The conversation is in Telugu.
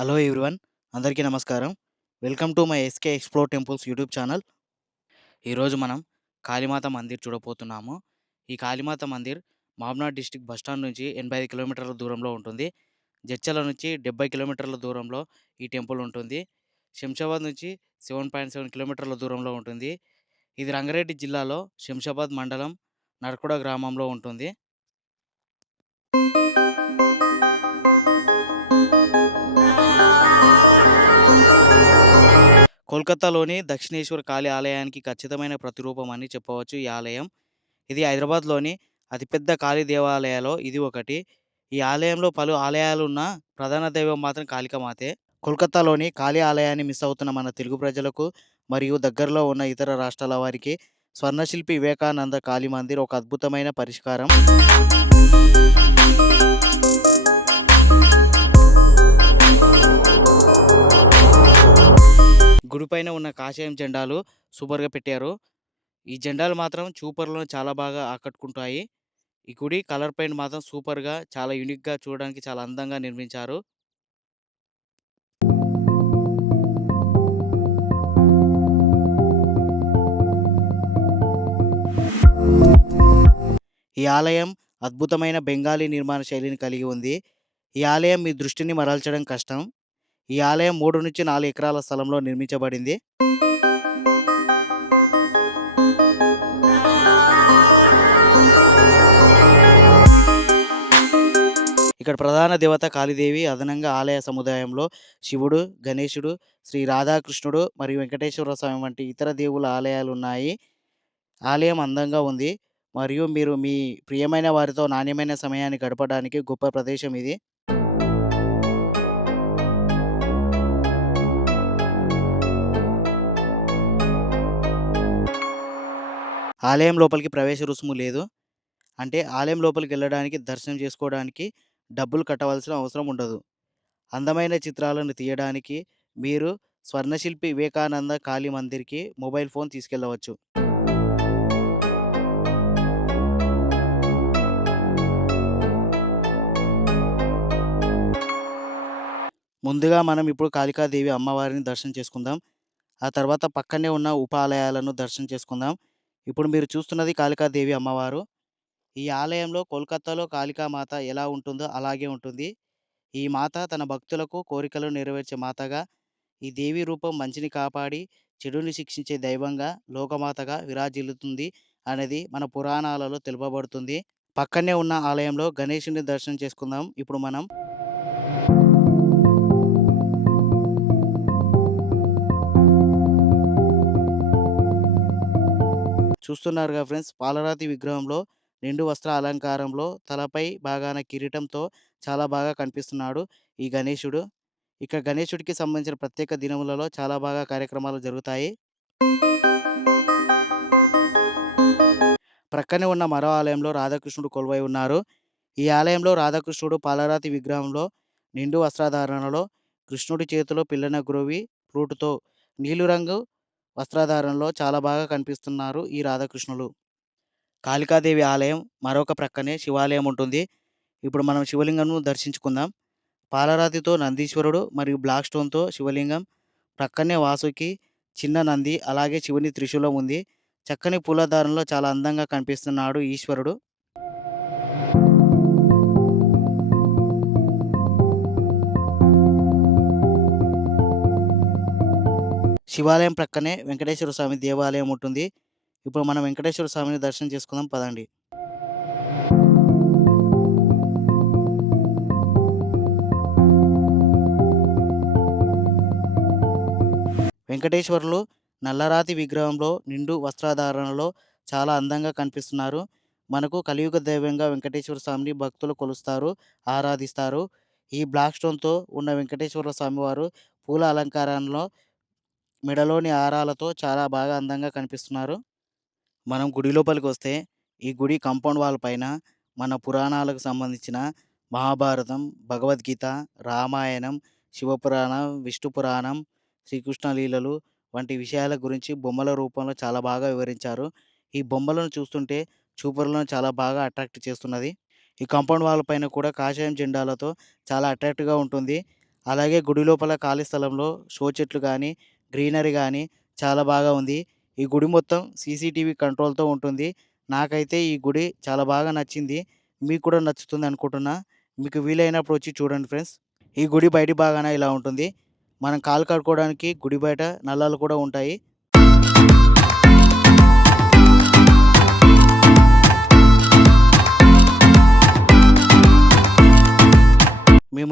హలో ఎవ్రీవన్ అందరికీ నమస్కారం. Welcome to my SK explore temples YouTube channel. ఈరోజు మనం కాళీమాత మందిర్ చూడబోతున్నాము. ఈ Kalimata Mandir Manmad district bus stand నుంచి ఎనభై ఐదు కిలోమీటర్ల దూరంలో ఉంటుంది. జడ్చల నుంచి డెబ్బై కిలోమీటర్ల దూరంలో ఈ టెంపుల్ ఉంటుంది. శంషాబాద్ నుంచి సెవెన్ పాయింట్ సెవెన్ కిలోమీటర్ల దూరంలో ఉంటుంది. ఇది రంగారెడ్డి జిల్లాలో శంషాబాద్ మండలం నర్కుడ గ్రామంలో ఉంటుంది. కోల్కతాలోని దక్షిణేశ్వర కాళీ ఆలయానికి ఖచ్చితమైన ప్రతిరూపం అని చెప్పవచ్చు ఈ ఆలయం. ఇది హైదరాబాద్లోని అతిపెద్ద కాళీ దేవాలయాల్లో ఇది ఒకటి. ఈ ఆలయంలో పలు ఆలయాలు ఉన్న ప్రధాన దైవం మాత్రం కాళికమాతే కోల్కతాలోని కాళీ ఆలయాన్ని మిస్ అవుతున్న మన తెలుగు ప్రజలకు మరియు దగ్గరలో ఉన్న ఇతర రాష్ట్రాల వారికి స్వర్ణశిల్పి వివేకానంద కాళీ మందిర్ ఒక అద్భుతమైన పరిష్కారం. గుడిపైన ఉన్న కాషాయం జెండాలు సూపర్గా పెట్టారు. ఈ జెండాలు మాత్రం చూపర్లను చాలా బాగా ఆకట్టుకుంటాయి. ఈ గుడి కలర్ పెయింట్ మాత్రం సూపర్గా చాలా యూనిక్గా చూడడానికి చాలా అందంగా నిర్మించారు. ఈ ఆలయం అద్భుతమైన బెంగాలీ నిర్మాణ శైలిని కలిగి ఉంది. ఈ ఆలయం మీ దృష్టిని మరల్చడం కష్టం. ఈ ఆలయం మూడు నుంచి నాలుగు ఎకరాల స్థలంలో నిర్మించబడింది. ఇక్కడ ప్రధాన దేవత కాళీదేవి అదనంగా ఆలయ సముదాయంలో శివుడు గణేశుడు శ్రీ రాధాకృష్ణుడు మరియు వెంకటేశ్వర స్వామి వంటి ఇతర దేవుల ఆలయాలు ఉన్నాయి. ఆలయం అందంగా ఉంది. మరియు మీరు మీ ప్రియమైన వారితో నాణ్యమైన సమయాన్ని గడపడానికి గొప్ప ప్రదేశం ఇది. ఆలయం లోపలికి ప్రవేశ రుసుము లేదు. అంటే ఆలయం లోపలికి వెళ్ళడానికి దర్శనం చేసుకోవడానికి డబ్బులు కట్టవలసిన అవసరం ఉండదు. అందమైన చిత్రాలను తీయడానికి మీరు స్వర్ణశిల్పి వివేకానంద కాళీ మందిర్కి మొబైల్ ఫోన్ తీసుకెళ్ళవచ్చు. ముందుగా మనం ఇప్పుడు కాళికాదేవి అమ్మవారిని దర్శనం చేసుకుందాం. ఆ తర్వాత పక్కనే ఉన్న ఉప ఆలయాలను దర్శనం చేసుకుందాం. ఇప్పుడు మీరు చూస్తున్నది కాళికాదేవి అమ్మవారు. ఈ ఆలయంలో కోల్కతాలో కాళికామాత ఎలా ఉంటుందో అలాగే ఉంటుంది. ఈ మాత తన భక్తులకు కోరికలు నెరవేర్చే మాతగా ఈ దేవి రూపం మంచిని కాపాడి చెడుని శిక్షించే దైవంగా లోకమాతగా విరాజిల్లుతుంది అనేది మన పురాణాలలో తెలుపబడుతుంది. పక్కనే ఉన్న ఆలయంలో గణేషుని దర్శనం చేసుకుందాం. ఇప్పుడు మనం చూస్తున్నారుగా ఫ్రెండ్స్. పాలరాతి విగ్రహంలో నిండు వస్త్ర అలంకారంలో తలపై భాగాన కిరీటంతో చాలా బాగా కనిపిస్తున్నాడు ఈ గణేశుడు. ఇక్కడ గణేశుడికి సంబంధించిన ప్రత్యేక దినములలో చాలా బాగా కార్యక్రమాలు జరుగుతాయి. ప్రక్కనే ఉన్న మరో ఆలయంలో రాధాకృష్ణుడు కొలువై ఉన్నారు. ఈ ఆలయంలో రాధాకృష్ణుడు పాలరాతి విగ్రహంలో నిండు వస్త్రధారణలో కృష్ణుడి చేతిలో పిల్లన గురువి ఫ్రూటుతో నీలిరంగు వస్త్రధారణలో చాలా బాగా కనిపిస్తున్నారు ఈ రాధాకృష్ణులు. కాళికాదేవి ఆలయం మరొక ప్రక్కనే శివాలయం ఉంటుంది. ఇప్పుడు మనం శివలింగంను దర్శించుకుందాం. పాలరాతితో నందీశ్వరుడు మరియు బ్లాక్ స్టోన్తో శివలింగం. ప్రక్కనే వాసుకి చిన్న నంది అలాగే శివుని త్రిశూలం ఉంది. చక్కని పూలధారంలో చాలా అందంగా కనిపిస్తున్నాడు ఈశ్వరుడు. శివాలయం ప్రక్కనే వెంకటేశ్వర స్వామి దేవాలయం ఉంటుంది. ఇప్పుడు మనం వెంకటేశ్వర స్వామిని దర్శనం చేసుకుందాం పదండి. వెంకటేశ్వరులు నల్లరాతి విగ్రహంలో నిండు వస్త్రధారణలో చాలా అందంగా కనిపిస్తున్నారు. మనకు కలియుగ దైవంగా వెంకటేశ్వర స్వామిని భక్తులు కొలుస్తారు ఆరాధిస్తారు. ఈ బ్లాక్ స్టోన్తో ఉన్న వెంకటేశ్వర స్వామివారు పూల అలంకారంలో మెడలోని ఆరాలతో చాలా బాగా అందంగా కనిపిస్తున్నారు. మనం గుడి లోపలికి వస్తే ఈ గుడి కంపౌండ్ వాల్ పైన మన పురాణాలకు సంబంధించిన మహాభారతం భగవద్గీత రామాయణం శివపురాణం విష్ణు పురాణం శ్రీకృష్ణ లీలలు వంటి విషయాల గురించి బొమ్మల రూపంలో చాలా బాగా వివరించారు. ఈ బొమ్మలను చూస్తుంటే చూపరులను చాలా బాగా అట్రాక్ట్ చేస్తున్నది. ఈ కాంపౌండ్ వాల్ పైన కూడా కాషాయం జెండాలతో చాలా అట్రాక్ట్గా ఉంటుంది. అలాగే గుడి లోపల ఖాళీ స్థలంలో షో చెట్లు కానీ గ్రీనరీ కానీ చాలా బాగా ఉంది. ఈ గుడి మొత్తం సీసీటీవీ కంట్రోల్తో ఉంటుంది. నాకైతే ఈ గుడి చాలా బాగా నచ్చింది. మీకు కూడా నచ్చుతుంది అనుకుంటున్నా. మీకు వీలైనప్పుడు వచ్చి చూడండి ఫ్రెండ్స్. ఈ గుడి బయటి బాగానే ఇలా ఉంటుంది. మనం కాలు కడుక్కోవడానికి గుడి బయట నల్లాలు కూడా ఉంటాయి. మీ